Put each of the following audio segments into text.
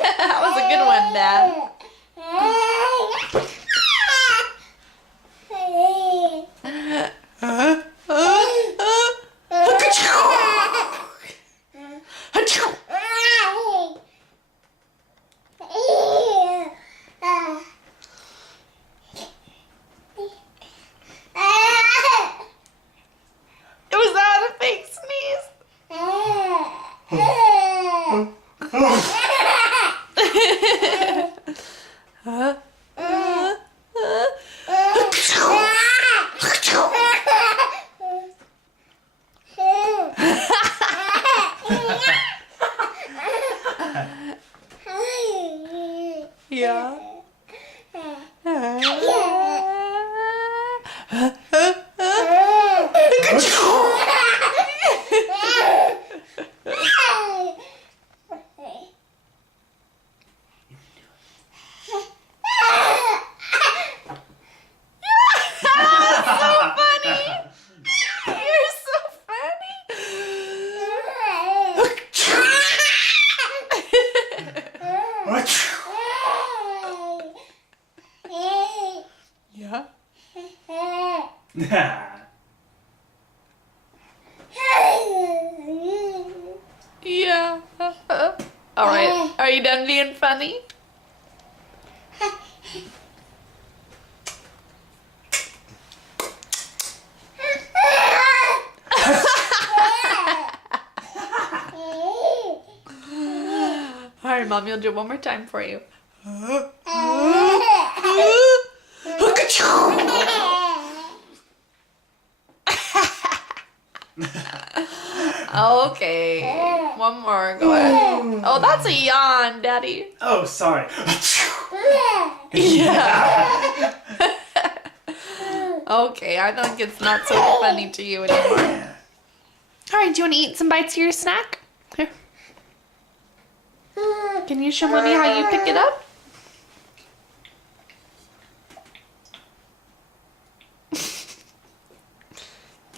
That was a good one, Dad. Was that a fake sneeze? Yeah. Yeah. Yeah. All right. Are you done being funny? All right, Mommy will do it one more time for you. Okay, one more. Go ahead. Oh, that's a yawn, Daddy. Oh, sorry. Yeah. Okay, I think it's not so funny to you anymore. All right, do you want to eat some bites of your snack? Here. Can you show Mommy how you pick it up?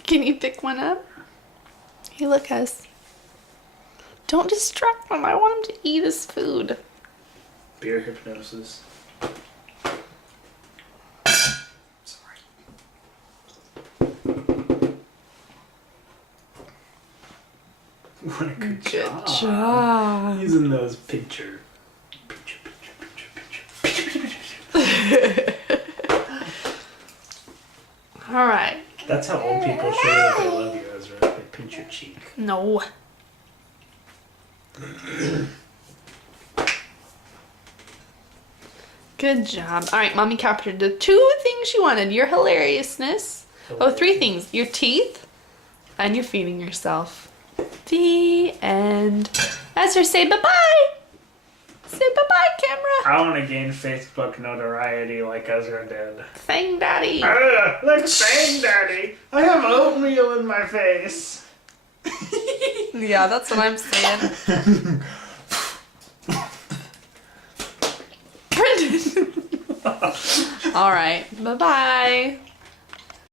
Can you pick one up? Hey, look, guys. Don't distract him. I want him to eat his food. Beer hypnosis. Sorry. What a good job. Using those picture. All right. That's how old people show you that they love you, Ezra. They pinch your cheek. No. Good job. All right, Mommy captured the 2 things you wanted. Your hilariousness. Oh, 3 things. Your teeth and you're feeding yourself. The end. Ezra, say bye-bye. Say bye-bye, camera. I want to gain Facebook notoriety like Ezra did. Fang Daddy. Like Fang Daddy. I have oatmeal in my face. Yeah, that's what I'm saying. Brendan. All right. Bye-bye.